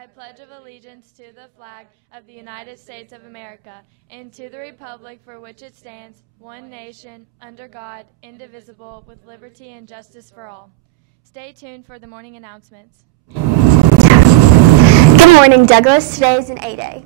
I pledge allegiance to the flag of the United States of America and to the republic for which it stands, one nation, under God, indivisible, with liberty and justice for all. Stay tuned for the morning announcements. Good morning, Douglas. Today is an A-Day.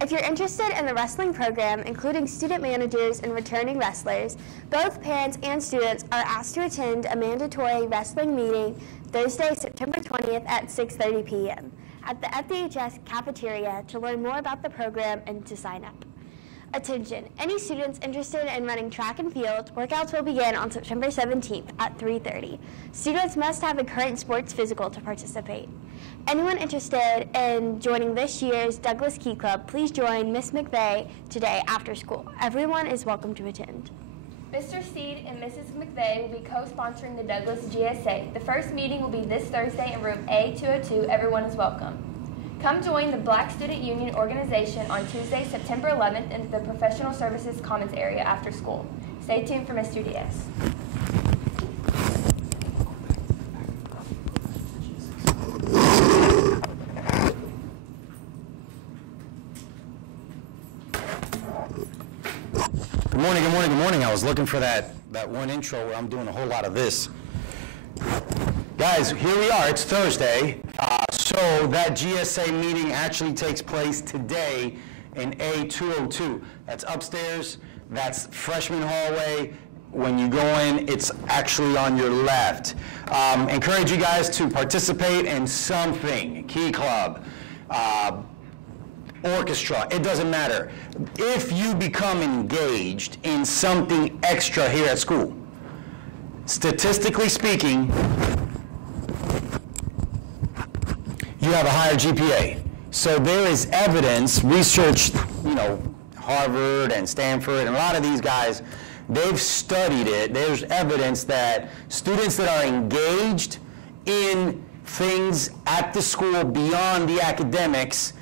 If you're interested in the wrestling program, including student managers and returning wrestlers, both parents and students are asked to attend a mandatory wrestling meeting Thursday, September 20th at 6:30 p.m. at the FDHS cafeteria to learn more about the program and to sign up. Attention, any students interested in running track and field, workouts will begin on September 17th at 3:30. Students must have a current sports physical to participate. Anyone interested in joining this year's Douglas Key Club, please join Miss McVeigh today after school. Everyone is welcome to attend. Mr. Steed and Mrs. McVeigh will be co-sponsoring the Douglas GSA. The first meeting will be this Thursday in room A202. Everyone is welcome. Come join the Black Student Union organization on Tuesday, September 11th in the Professional Services Commons area after school. Stay tuned for Mr. Diaz. Good morning, good morning, good morning. I was looking for that one intro where I'm doing a whole lot of this. Guys, here we are. It's Thursday. So that GSA meeting actually takes place today in A202. That's upstairs. That's freshman hallway. When you go in, it's actually on your left. Encourage you guys to participate in something. Key Club. Orchestra, it doesn't matter. If you become engaged in something extra here at school, statistically speaking, you have a higher GPA. So there is evidence, research, Harvard and Stanford, and a lot of these guys, they've studied it. There's evidence that students that are engaged in things at the school beyond the academics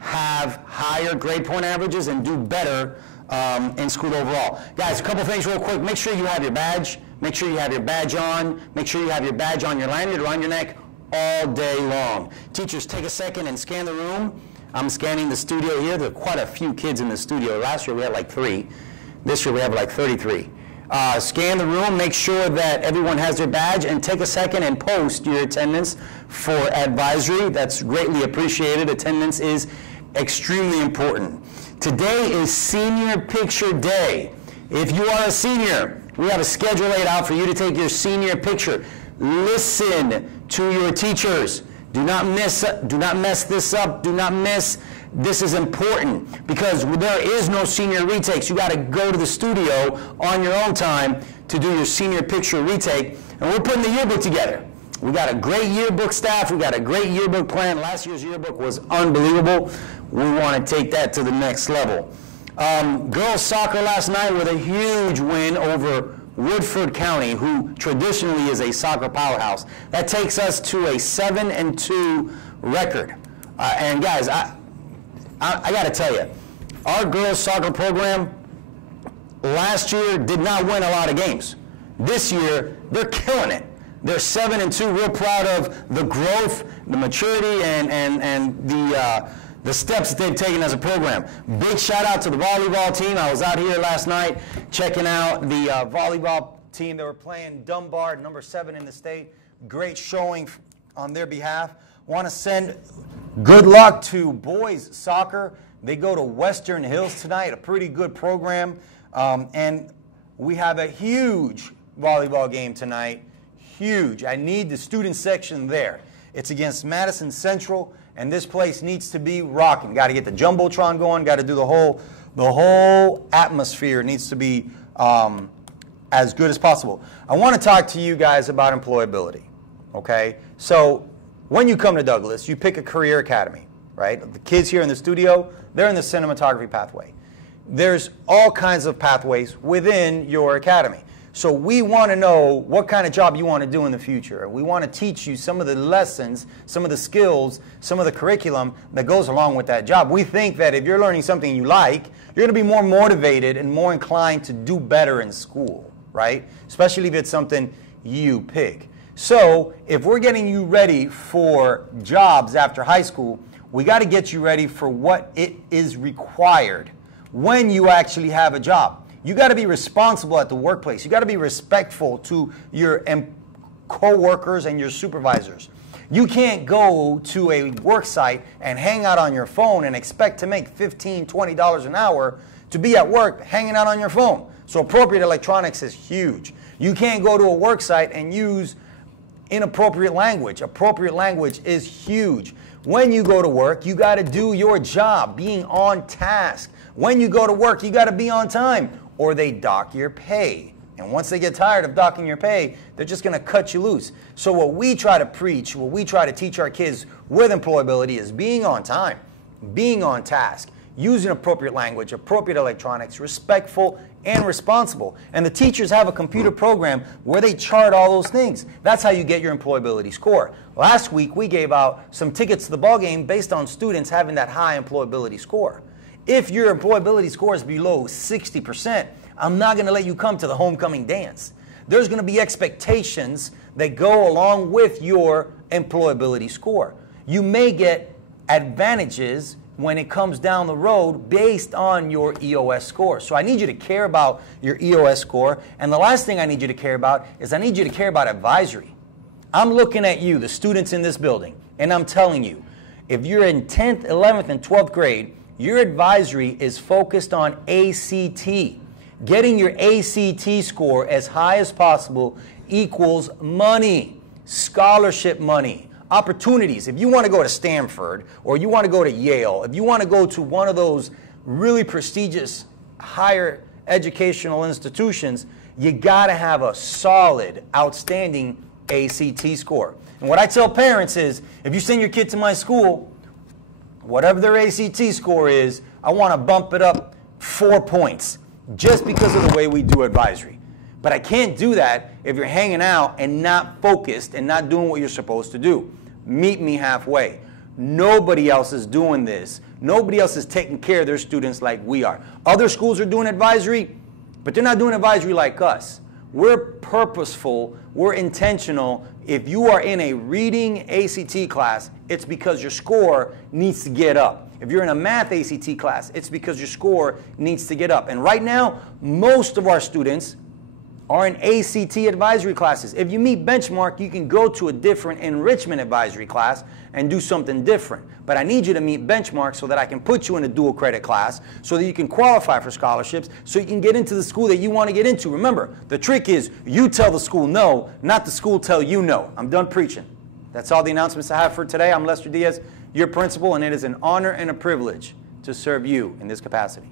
have higher grade point averages and do better in school overall. Guys, a couple things real quick. Make sure you have your badge. Make sure you have your badge on. Make sure you have your badge on your lanyard or on your neck all day long. Teachers, take a second and scan the room. I'm scanning the studio here. There are quite a few kids in the studio. Last year we had like 3. This year we have like 33. Scan the room, make sure that everyone has their badge, and take a second and post your attendance for advisory. That's greatly appreciated. Attendance is extremely important. Today is Senior Picture Day. If you are a senior, we have a schedule laid out for you to take your senior picture. Listen to your teachers. Do not mess this up. Do not miss. This is important because there is no senior retakes. You got to go to the studio on your own time to do your senior picture retake. And we're putting the yearbook together. We got a great yearbook staff. We got a great yearbook plan. Last year's yearbook was unbelievable. We want to take that to the next level. Girls soccer last night with a huge win over Woodford County, who traditionally is a soccer powerhouse. That takes us to a 7-2 record. And guys, I got to tell you, our girls soccer program last year did not win a lot of games. This year, they're killing it. They're 7-2. Real proud of the growth, the maturity, and the steps that they've taken as a program. Big shout out to the volleyball team. I was out here last night checking out the volleyball team. They were playing Dunbar, number 7 in the state. Great showing on their behalf. Want to send good luck to boys soccer. They go to Western Hills tonight, a pretty good program. And we have a huge volleyball game tonight. Huge. I need the student section there. It's against Madison Central, and this place needs to be rocking. Got to get the Jumbotron going. Got to do the whole atmosphere needs to be as good as possible. I want to talk to you guys about employability. Okay? So when you come to Douglas, you pick a career academy, right? The kids here in the studio, they're in the cinematography pathway. There's all kinds of pathways within your academy. So we want to know what kind of job you want to do in the future. We want to teach you some of the lessons, some of the skills, some of the curriculum that goes along with that job. We think that if you're learning something you like, you're going to be more motivated and more inclined to do better in school, right? Especially if it's something you pick. So if we're getting you ready for jobs after high school, we got to get you ready for what it is required when you actually have a job. You got to be responsible at the workplace. You got to be respectful to your co-workers and your supervisors. You can't go to a work site and hang out on your phone and expect to make $15, $20 an hour to be at work hanging out on your phone. So appropriate electronics is huge. You can't go to a work site and use inappropriate language. Appropriate language is huge. When you go to work, you got to do your job, being on task. When you go to work, you got to be on time, or they dock your pay. And once they get tired of docking your pay, they're just going to cut you loose. So what we try to preach, what we try to teach our kids with employability is being on time, being on task, using appropriate language, appropriate electronics, respectful and responsible. And the teachers have a computer program where they chart all those things. That's how you get your employability score. Last week, we gave out some tickets to the ball game based on students having that high employability score. If your employability score is below 60%, I'm not going to let you come to the homecoming dance. There's going to be expectations that go along with your employability score. You may get advantages when it comes down the road based on your EOS score. So I need you to care about your EOS score. And the last thing I need you to care about is I need you to care about advisory. I'm looking at you, the students in this building, and I'm telling you, if you're in 10th, 11th, and 12th grade, your advisory is focused on ACT. Getting your ACT score as high as possible equals money, scholarship money, opportunities. If you want to go to Stanford, or you want to go to Yale, if you want to go to one of those really prestigious higher educational institutions, you got to have a solid, outstanding ACT score. And what I tell parents is, if you send your kid to my school, whatever their ACT score is, I want to bump it up 4 points just because of the way we do advisory. But I can't do that if you're hanging out and not focused and not doing what you're supposed to do. Meet me halfway. Nobody else is doing this. Nobody else is taking care of their students like we are. Other schools are doing advisory, but they're not doing advisory like us. We're purposeful, we're intentional. If you are in a reading ACT class, it's because your score needs to get up. If you're in a math ACT class, it's because your score needs to get up. And right now, most of our students are in ACT advisory classes. If you meet benchmark, you can go to a different enrichment advisory class and do something different. But I need you to meet benchmark so that I can put you in a dual credit class so that you can qualify for scholarships so you can get into the school that you want to get into. Remember, the trick is you tell the school no, not the school tell you no. I'm done preaching. That's all the announcements I have for today. I'm Lester Diaz, your principal, and it is an honor and a privilege to serve you in this capacity.